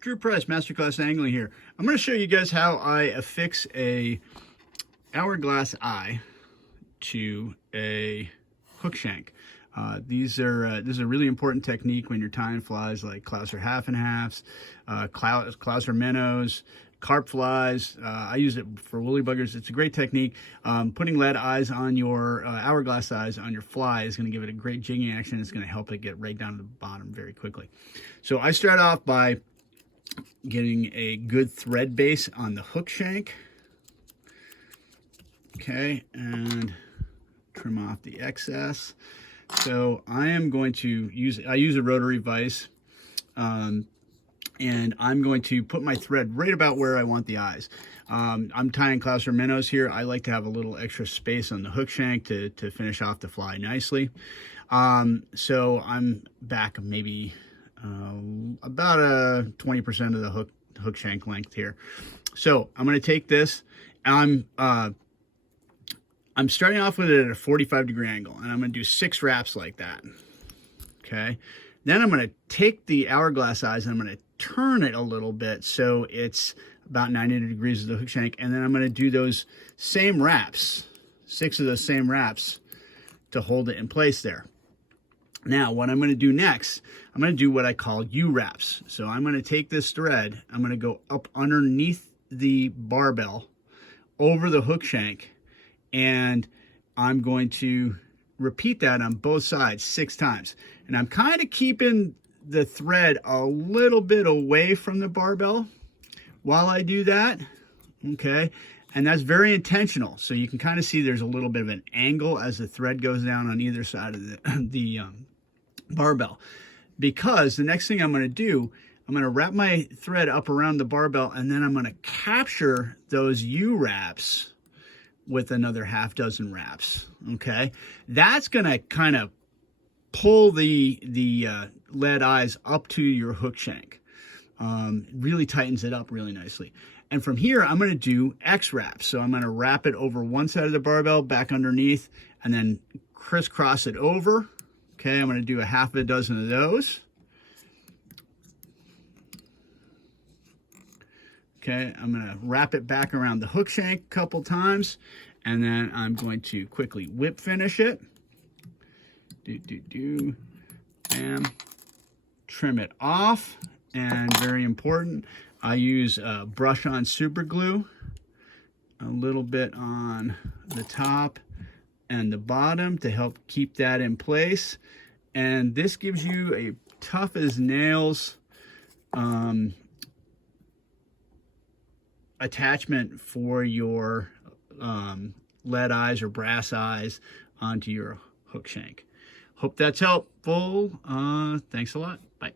Drew Price, Masterclass Angling here. I'm going to show you guys how I affix a hourglass eye to a hook shank. This is a really important technique when you're tying flies like Clouser half and halves, Clouser minnows, carp flies. I use it for woolly buggers. It's a great technique. Putting lead eyes on your hourglass eyes on your fly is going to give it a great jigging action. It's going to help it get right down to the bottom very quickly. So I start off by getting a good thread base on the hook shank. Okay, and trim off the excess. So I am going to use a rotary vise, and I'm going to put my thread right about where I want the eyes. I'm tying Clouser minnows here. I like to have a little extra space on the hook shank to finish off the fly nicely. So I'm back maybe about a 20% of the hook shank length here. So I'm going to take this. I'm starting off with it at a 45-degree angle, and I'm going to do 6 wraps like that. Okay. Then I'm going to take the hourglass eyes and I'm going to turn it a little bit so it's about 90 degrees of the hook shank, and then I'm going to do those same wraps, 6 of those same wraps to hold it in place there. Now, what I'm going to do next, I'm going to do what I call U-wraps. So I'm going to take this thread, I'm going to go up underneath the barbell over the hook shank, and I'm going to repeat that on both sides 6 times. And I'm kind of keeping the thread a little bit away from the barbell while I do that, okay? And that's very intentional. So you can kind of see there's a little bit of an angle as the thread goes down on either side of the barbell. Because the next thing I'm going to do, I'm going to wrap my thread up around the barbell, and then I'm going to capture those U-wraps with another half dozen wraps, okay? That's going to kind of pull the lead eyes up to your hook shank. Really tightens it up really nicely. And from here, I'm going to do X wraps. So I'm going to wrap it over one side of the barbell, back underneath, and then crisscross it over. Okay, I'm going to do a half a dozen of those. Okay, I'm going to wrap it back around the hook shank a couple times, and then I'm going to quickly whip finish it. Bam. Trim it off, and very important, I use brush-on super glue, a little bit on the top and the bottom to help keep that in place. And this gives you a tough as nails attachment for your lead eyes or brass eyes onto your hook shank. Hope that's helpful. Thanks a lot. Bye.